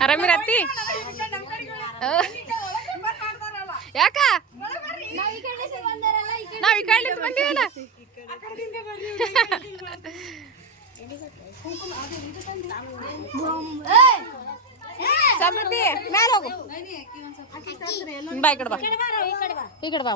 ಆರಾಮಿರತ್ತಿ ಯಾಕ ನಾವ್ ಈ ಕಡೆ ಬಂದಿವಲ್ಲ ಸಮೃದ್ಧಿ ಮ್ಯಾಲ ಹೋಗು ಬಾ ಈ ಕಡೆ ಬಾ ಈ ಕಡೆ ಬಾ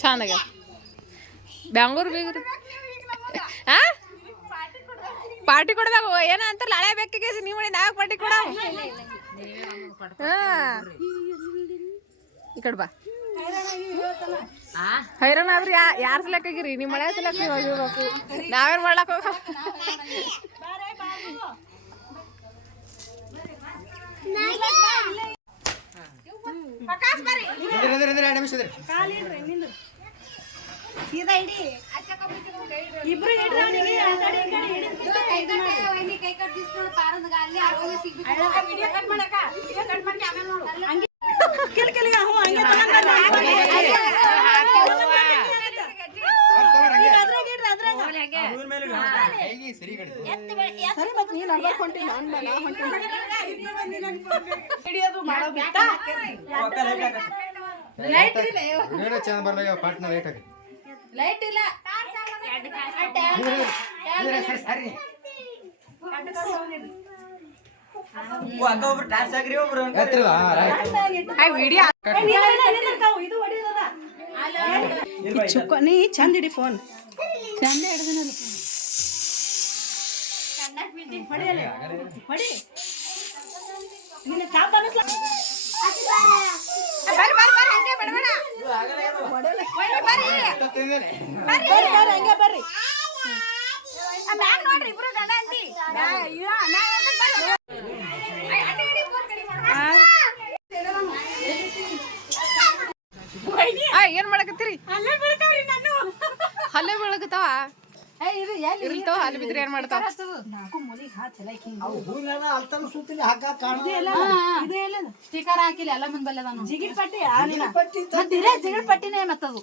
ಚಂದ ಬ್ಯಾಂಗ್ಳೂರ್ ಬೀಗ್ರಿ ಪಾರ್ಟಿ ಕೊಡ್ಬೇಕು ಏನ ಅಂತಾರಲ್ಲ ಹಳೆ ಬೇಕಿಗೆ ನೀವು ಮಾಡಿ ನಾವ್ ಪಾರ್ಟಿ ಕೊಡ ಈ ಕಡೆ ಬಾ ಹೈರಾಣ ಆದ್ರಿ ಯಾರ್ ಸಲಕ್ಕಾಗಿರಿ ನಿಮ್ ಮಳೆ ಸಲಕ್ ಹೋಗಿರ್ಬೇಕು ನಾವೇನ್ ಮಾಡ್ಲಕ್ ಹೋಗ ಲೈಟ್ ಇಲ್ಲ ನೀ ಚಂದ ಹಿಡಿ ಫೋನ್ ಚಂದ ಹಿಡ್ದನಲ್ಲ ಬರ್ರಿ ಏನ್ ಮಾಡಕತ್ತೀರಿ ಹಲ್ಲೆ ಬೆಳಗತಾವ ಇರ್ತಾವ ಅಲ್ಲಿ ಬಿದ್ರೆ ಏನ್ ಮಾಡ್ತಾವ ಸ್ಟಿಕರ್ ಹಾಕಿಲ್ಲ ಎಲ್ಲ ಮುಂದ್ ಬಲ್ಲ ಜಿಗಿಟ್ ಪಟ್ಟಿ ಜಿಗಿಟ್ ಪಟ್ಟಿನೇ ಮತ್ತದು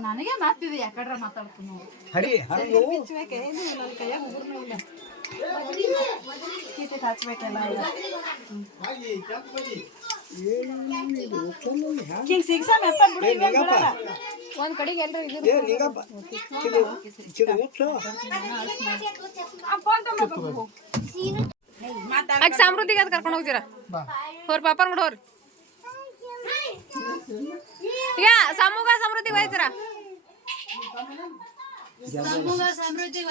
ನನಗೆ ಮಾತಿದೆ ಯಾಕಡ್ರ ಮಾತಾಡ್ತೀನಿ ಹಚ್ಬೇಕಲ್ಲ ಒಂದ್ ಕಡೆಗೆ ಸಮೃದ್ಧಿಗೆ ಅದ್ ಕರ್ಕೊಂಡು ಹೋಗ್ತೀರಾ ಹೋರ್ ಪಾಪನ್ ಕೂಡ ಹೋರಿ ಈಗ ಸಮೂಹ ಸಮೃದ್ಧಿ ಹೋಯ್ತೀರ ಸಮೃದ್ಧಿ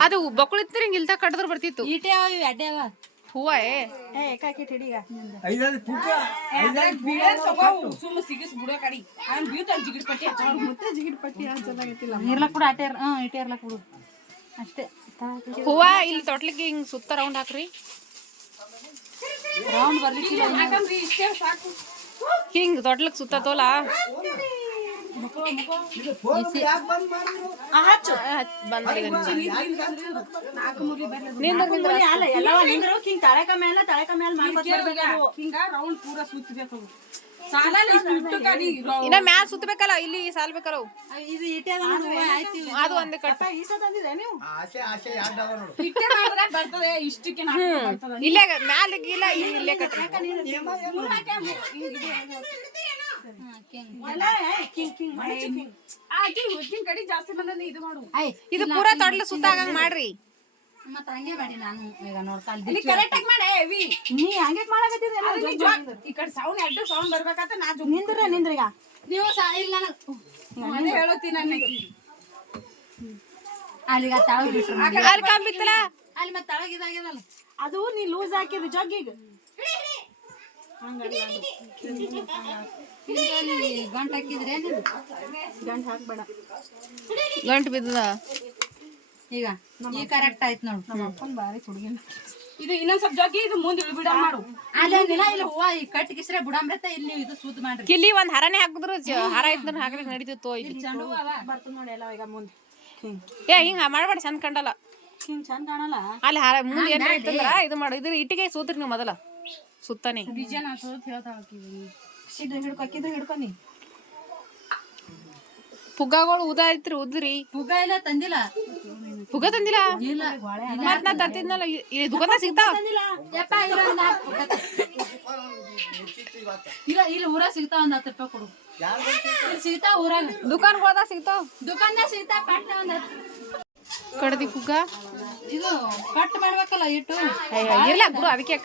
ಅದು ಬಕ್ಕಳಿತ್ರಿ ಇಲ್ತಾ ಕಟ್ಟದ್ರ ಬರ್ತಿತ್ತು ಈಟೆ ಅಡ್ಡೆ ಅವ ಹೂವ ನೀರ್ಲಕ್ ಕೂಡ ಅಟ್ಟೆ ಇಟೆ ಇರ್ಲಕ್ ಬಿಡು ಅಷ್ಟೇ ಹೂವ ಇಲ್ಲಿ ತೊಟ್ಲಿಕ್ಕೆ ಹಿಂಗ್ ಸುತ್ತ ರೌಂಡ್ ಹಾಕ್ರಿ ರೌಂಡ್ ಬರ್ಲಿಕ್ಕಿಲ್ಲ ಹಿಂಗ್ ತೊಟ್ಲಕ್ ಸುತ್ತ ತೋಲ ಇನ್ನ ಮ್ಯಾಲ ಸುತ್ತಬೇಕಲ್ಲ ಇಲ್ಲಿ ಸಾಲ್ಬೇಕಲ್ಲ ಅದು ಒಂದೇ ಕಟ್ಟ ಇಲ್ಲೇ ಮ್ಯಾಲಿಗಿಲ್ಲ ಇಲ್ಲೇ ಕಟ್ಟ ಇದು ಪೂರಾ ತೊಡ್ಲ ಸುತ್ತಾಗಂಗ್ ಮಾಡ್ರಿ ಮತ್ತ ಹಂಗೆ ಮಾಡಿ ನಾನು ಈಗ ನೋಡ್ತಾಲ್ ನೀ ಹಂಗೆ ಮಾಡಕತ್ತಿದ್ರಿ ಈ ಕಡೆ ಸೌಂಡ್ ಅಡ್ಡು ಸೌಂಡ್ ಬರ್ಬೇಕಂತ ನಾ ನಿಂದ್ರೀಗ ನೀವು ಇಲ್ಲ ನಾನು ಹೇಳೋತೀನಿ ಅಲ್ಲಿಗ ತಳಗ ಬಿಟ್ರು ಅಲ್ಲಿ ಕಂಬಿತ್ತಲ್ಲ ಅಲ್ಲಿ ಮತ್ತೆ ತಳಗ ಇದಾಗ್ಯದಲ್ಲ ಅದು ನೀ ಲೂಸ್ ಹಾಕಿದ್ರಿ ಜಗ್ಗಿಗೆ ಗಂಟು ಹಾಕಿದ್ರೆ ಗಂಟು ಹಾಕ್ಬೇಡ ಗಂಟು ಬಿದ್ದದ ಈಗ ಕರೆಕ್ಟ್ ಆಯ್ತು ನೋಡು ನಮ್ಮ ಅಪ್ಪನ ಬಾರಿ ಹುಡುಗಿನ ಇದು ಇನ್ನೊಂದ್ ಸ್ವಲ್ಪ ಜೋಗಿ ಇದು ಮುಂದೆ ಇಳ್ಬಿಡ ಮಾಡು. ಅಲ್ಲೇನಿಲ್ಲ ಇಲ್ಲಿ ಹೂವ ಈ ಕಟ್ಟಿ ಕಿಸ್ರೆ ಬುಡಂಬ್ರತ ಇಲ್ಲಿ ಇದು ಸುದ್ದ ಮಾಡ್ರಿ. ಕಿಲ್ಲಿ ಒಂದ್ ಹರನೇ ಹಾಕಿದ್ರು ಹರ ಇದ್ರ ಹಾಕ್ಲಿಕ್ಕೆ ನಡೀತಿತ್ತು ಇಲ್ಲಿ ಚಂಡು ಹೂವ ಬರ್ತದ ನೋಡಿ ಎಲ್ಲ ಈಗ ಮುಂದೆ ಏ ಹಿಂಗ ಮಾಡ್ಬೇಡ ಚಂದ ಕಂಡಲ್ಲ ಹಿಂಗ್ ಚಂದ ಕಾಣಲ್ಲ. ಅಲ್ಲಿ ಹರ ಮುಂದೆ ಏನಾರ ಇತ್ತಂದ್ರ ಇದು ಮಾಡು ಇದ್ರ ಇಟ್ಟಿಗೆ ಸೂತ್ರಿ ನೀವು ಮೊದಲ ಸುತ್ತಾನೆ ಡಿಜನ್ ಹಾಕೋದು ಹೇಳ್ತಾಳ ಇದು ಹಿಡ್ಕೊಕ್ಕಿದ್ರು ಹಿಡ್ಕೊನಿ. ಪುಗ್ಗಗಳು ಉದ ಐತ್ರಿ ಉದ್ರಿ ಪುಗ್ಗ ಇಲ್ಲ ತಂದಿಲ್ಲ. ಪುಗ್ಗ ತಂದಿಲ್ಲ ಇಲ್ಲ ಮತ್ ನಾ ತರ್ತಿದ್ನಲ್ಲ ಇಲ್ಲಿ ದುಕಾನ ಸಿಗ್ತಾವ ಯಪ್ಪ ಇರಲ್ಲ ಇಲ್ಲ ಇಲ್ಲಿ ಊರಾಗ ಸಿಗ್ತಾವ ಒಂದ್ 10 ರೂಪಾಯಿ ಕೊಡು. ಇಲ್ಲಿ ಸಿಗ್ತಾವ ಊರಾಗ ದುಕಾನ್ ಹೋದಾಗ ಸಿಗ್ತಾವ ದುಕಾನ್ದಾಗ ಸಿಗ್ತಾವ ಪಟ್ಟ ಒಂದ್ ಕಡ್ದಿ ಪುಗ್ಗ ಇದು ಕಟ್ ಮಾಡ್ಬೇಕಲ್ಲ ಇಟ್ಟು ಇರ್ಲ ಬಿಡು ಅದಕ್ಕೆ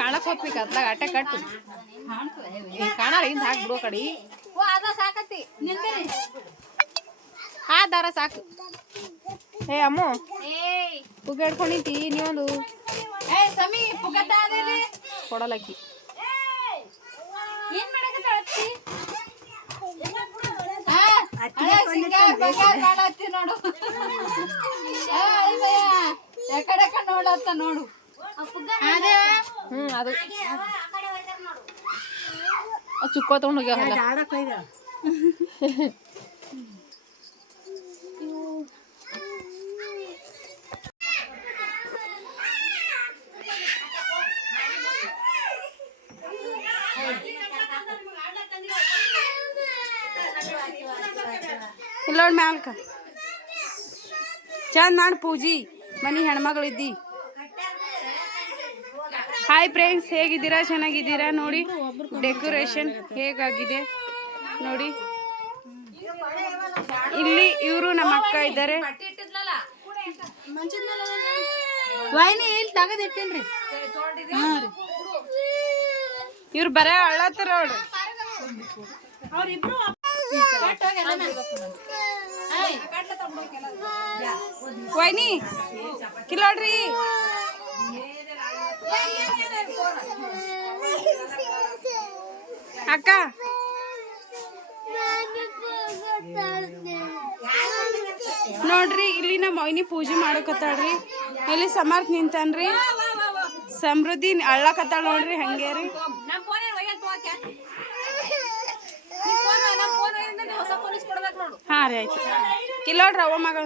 ಕಾಣಕ್ ಹೋಗ್ಬೇಕು ಅದ್ರಾಗ ಅಟ್ಟೆ ಕಟ್ಟು ಕಾಣಲ್ಲ ಹಿಂದ ಹಾಕ್ ಬಿಡು ಕಡಿ ಅದ ಸಾಕತಿ ನಿಂದಿರಿ ಆ ದಾರ ಸಾಕು. ಏ ಅಮ್ಮು ಪುಗ್ಗ ಹಿಡ್ಕೊಂಡಿತಿ ನೀವೊಂದು ಏ ಸಮಿ ಪುಗ್ಗ ತಾದಿರಿ ಕೊಡಲಕ್ಕಿ ಏನ್ ಮಾಡಕತ್ತಿ ಕಾಣತ್ತಿ ನೋಡು ಎಕಡೆ ನೋಡತ್ತ ನೋಡು ಅದು ಚುಕ್ಕೋ ತಗೊಂಡ್ ಹೋಗ್ಯಾವ ಇಲ್ಲೋಡ್ ಮ್ಯಾಲ್ಕ ಚಂದ ನಾಡ್ ಪೂಜಿ ಮನಿ ಹೆಣ್ಮಗಳಿದ್ದಿ. ಹಾಯ್ ಫ್ರೆಂಡ್ಸ್, ಹೇಗಿದ್ದೀರಾ? ಚೆನ್ನಾಗಿದ್ದೀರಾ? ನೋಡಿ ಡೆಕೋರೇಷನ್ ಹೇಗಾಗಿದೆ ನೋಡಿ. ಇಲ್ಲಿ ಇವರು ನಮ್ಮ ಅಕ್ಕ ಇದ್ದಾರೆ. ವೈನಿ ಇಲ್ಲಿ ತಗದಿಟ್ಟೇನ್ರಿ. ಇವ್ರು ಬರೇ ಅಳ್ಳತ್ತಾರ ನೋಡ್ರಿ. ವೈನಿ ಕಿಲೋಡ್ರಿ ಅಕ್ಕ ನೋಡ್ರಿ ಇಲ್ಲಿ ನಮ್ಮ ಮೈನಿ ಪೂಜೆ ಮಾಡಕತ್ತಾಳ್ರಿ. ಇಲ್ಲಿ ಸಮರ್ಥ ನಿಂತಾನ್ರಿ. ಸಮೃದ್ಧಿ ಅಳ್ಳಕತ್ತಾಳ ನೋಡ್ರಿ ಹಂಗೆ ರೀ. ಹಾ ರೀ ಆಯ್ತು. ಕಿಲೋಡ್ರಿ ಅವ ಮಗ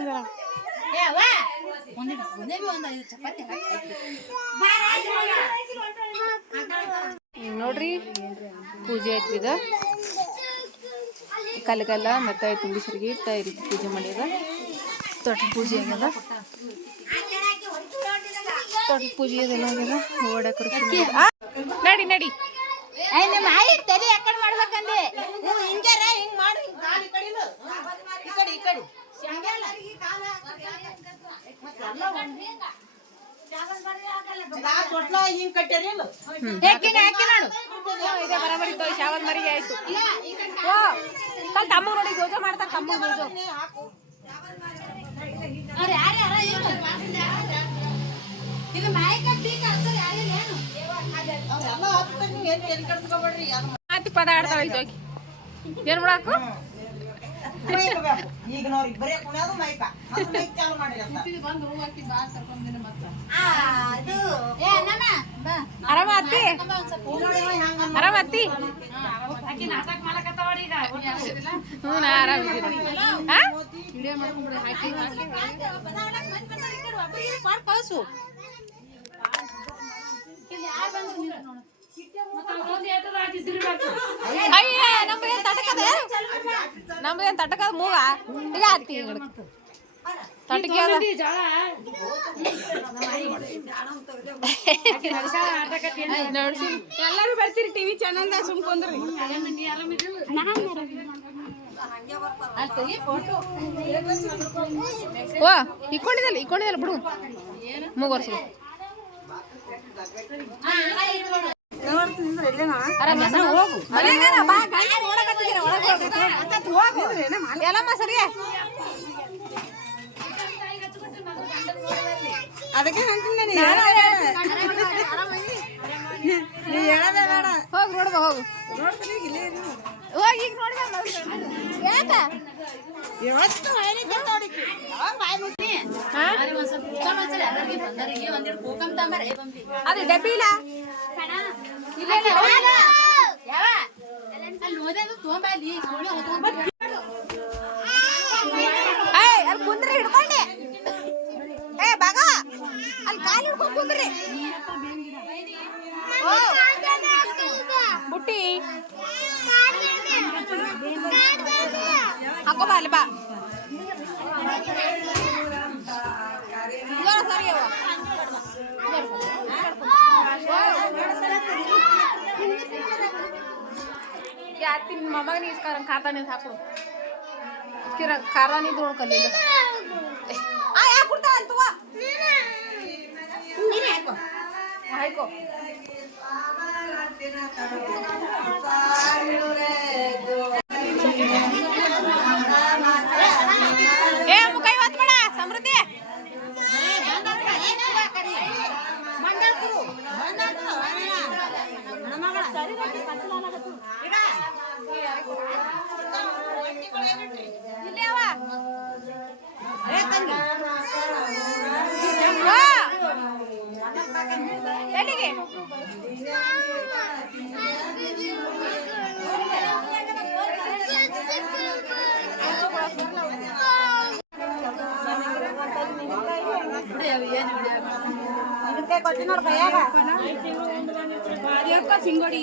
ನೋಡ್ರಿ ಪೂಜೆ ಆಯ್ತು. ಇದು ಕಲ್ಲಗಲ್ಲ ಮತ್ತೆ ತುಂಬಿಸರಿಗೆ ಇಟ್ಟ ಈ ರೀತಿ ಪೂಜೆ ಮಾಡ್ಯದ. ತೊಟ್ಟ ಪೂಜೆ ಆಗ್ಯದ. ತೊಟ್ಟ ಪೂಜೆ ಅದೆಲ್ಲ ಆಗ್ಯದ. ಓಡಾಕರು ನಡಿ ನಡಿ. ನಿಮ್ಮ ಆಯಿ ತಲೆ ಯಾಕಡೆ ಮಾಡ್ಬೇಕಂದೆ ಹಿಂಗಾರ ಹಿಂಗ್ ಮಾಡಿ ಬರಾಬರಿ ಶಾವನ್ ಮರಿಗೆ ಆಯ್ತು. ಕಲ್ ತಮ್ಮ ನೋಡಿ ಜೋಜೋ ಮಾಡ್ತಾರ. ತಮ್ಮ ಜೋಜೋ ಇದು ಮಾತಿ ಪದ ಆಡ್ತಾವ ಜೋಗಿ. ಏನ್ ಮಾಡಾಕು ಆರಾಮ ಅತ್ತಿ? ಆರಾಮ ಅತ್ತಿ? ಹ್ಞೂ ನಾ ಆರಾಮಿದ್ದೀನಿ. ಕಳ್ಸು ಅಯ್ಯ ನಮ್ದೇನ್ ತಟಕದ ನಮ್ದೇನ್ ತಟಕದ ಮೂಗ ಈಗ ಅತ್ತಿ ತಟಕೆ ನೋಡ್ಸಿ ಎಲ್ಲಾರು ಬರ್ತೀರಿ ಟಿವಿ ಚಾನಲ್ದಾಗ ಸುಮ್ಕೊಂಡ್ರಿ. ಓ ಇಕ್ಕೊಂಡಿದ್ದಲ್ಲ ಬಿಡು ಮೂಗರ್ಸು. ಎಲ್ಲಮ್ಮ ಸರಿಯೇ ಅದಕ್ಕೆ ಹೋಗಿ ನೋಡ್ಬಾ ಹೋಗು ಹೋಗಿ ಈಗ ನೋಡ್ಬಾ ಯಾಕ ಅದು ಡಬ್ಬಿ ಇಲ್ಲ ಅಲ್ಲಿ ಕುಂದ್ರಿ ಹಿಡ್ಕೊಂಡೆ ಏ ಬಾಗ ಅಲ್ಲಿ ಕಾಲು ಹಿಡ್ಕೊಂಡ್ ಕುಂದ್ರಿ ಬುಟ್ಟಿ ಹಾಕೋಬಾ ಅಲ್ಲಿ ಬಾ ಸರಿ ಯಾಕೆ ನಿಮ್ಮ ಮಮ್ಮಗ ನೀಸ್ಕಾರ ಖಾತಾ ನಿಂತ ಹಾಕು ಕಿರ ಖಾರ ನಿಂತು ನೋಡ್ಕಲ್ಲಿಲ್ಲ ಯಾಕೆ ಕೊಡ್ತಾ ಅಂತವ ಹಾಯ್ಕೋ ಏ ಮುಖೈ ಹೊತ್ಬೇಡ ಸಮೃದ್ಧಿ ಎಲ್ಲಿಗೆ ಸಿಂಗೋಡಿ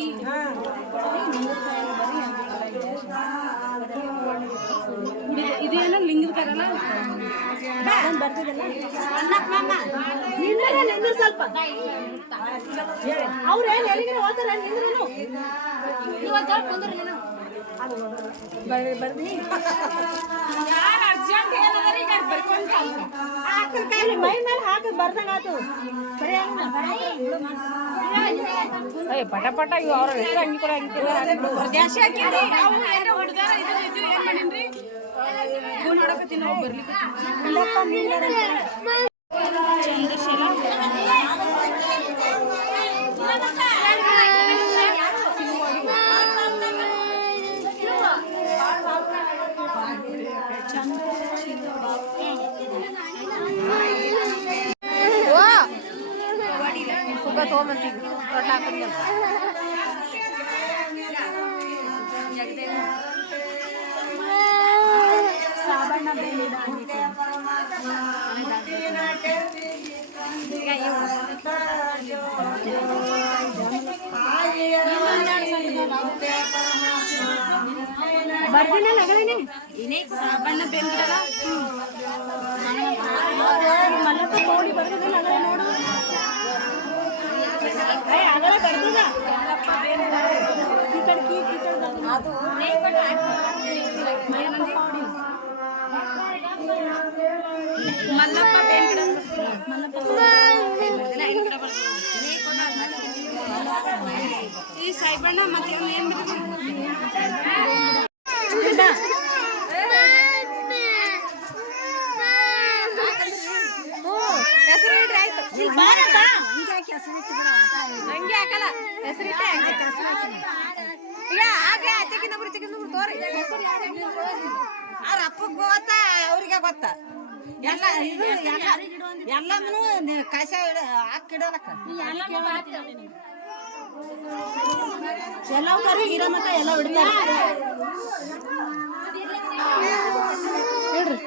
ಇದೇನೋ ಲಿಂಗದ ಕರಲ್ಲ ಸ್ವಲ್ಪ ಅವ್ರು ಎಲ್ಲಿಗೆ ಹೋಗ್ತಾರ ಬರ್ರಿ ಮೈ ಮೇಲೆ ಹಾಕದ್ ಬರ್ದಂಗ ಆತು ಪಟ ಪಟ ಇವ್ ಅವ್ರ ಹೆಸರು ಹಂಗಿ ಕೂಡ ನೋಡಕತ್ತೀನಿ ನಾವು ಬರ್ಲಿಕ್ಕೆ ತಗೊಂಬಂತೀವಿ ರೊಟ್ಟ ಹಾಕಂಗಿಲ್ಲ ಸಾಬಣ್ಣ ಬರ್ದಿನ ನಗಲೇನೆ ಸಾಬಣ್ಣ ಬೆಂಗಳೂರ ಮಲ್ಲಪ್ಪ ನೋಡಿ ಬರ್ದಿನ ನಗಲೇ ನೋಡು ಮಲ್ಲಪ್ಪ ಈ ಸಾಯಿಬಣ್ಣ ಮತ್ತೆ ಏನ್ ಹೆಸರು ಇಡ್ರಿ ಆಯ್ತು ಹಂಗೆ ಹಾಕಲ್ಲ ಹೆಸರಿಟ್ಟೆ ಈಗ ಹಾಗೆ ಚಿಕ್ಕನೊಬ್ರು ತೋರಿ ಅವ್ರ ಅಪ್ಪಗೆ ಗೊತ್ತಾ ಅವ್ರಿಗೆ ಗೊತ್ತಾ ಎಲ್ಲ ಇದು ಎಲ್ಲದನ್ನು ಕಸ ಹಾಕಿಡಲಕ್ಕ ಎಲ್ಲ ಕರಿ ಇರೋ ಮಟ್ಟ ಎಲ್ಲ ಹೊಡಿತಾರೆ ಹೇಳ್ರಿ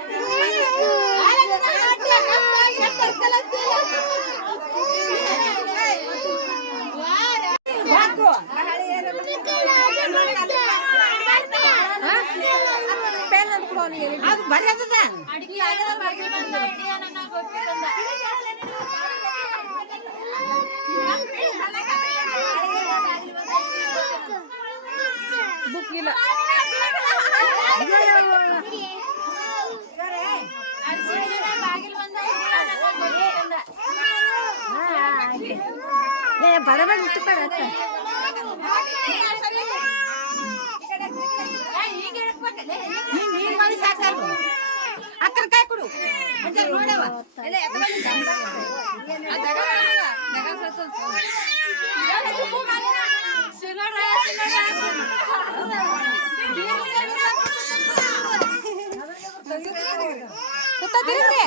ಅದು ಬರೋದ ಬುಕ್ ಇಲ್ಲ ಬರಬೇಡ ಇಟ್ಟು ಬರತ್ತ ಅಕ್ಕನ ಕಾಯಿ ಕೊಡು ನೋಡವ ತಿರುಗ್ರಿ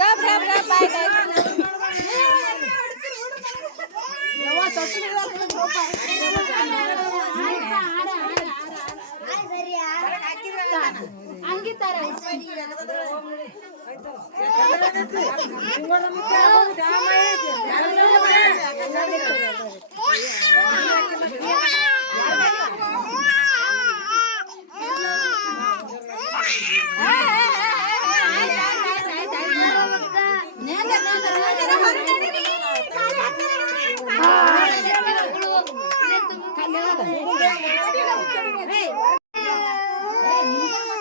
ಗಪ್ ಗಪ್ ಗಪ್ ಆಯ್ತು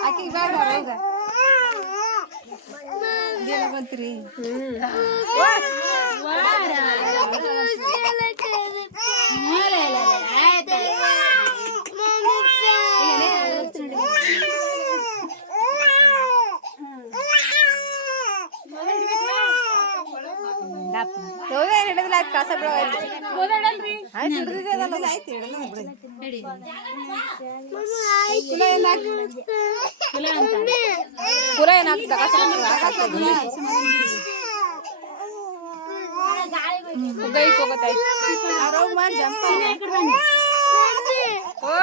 ಆಕಿಗೆ ಬೇಡ ಹೋಗ ಬಂತ್ರಿ ಹಿಡಿದಿಲ್ಲ ಆಯ್ತು ಕಾಸ ಬಿಡೋ ಆಯ್ತು ಹಿಡಿದಿದೆ ಆಯ್ತು ಪುರ ಏನಾಗ್ತದೆ ಗೈ ಹೋಗತ್ತಾಯ್ತು ಮಾಡಿ ಜಂಪ್ ಓ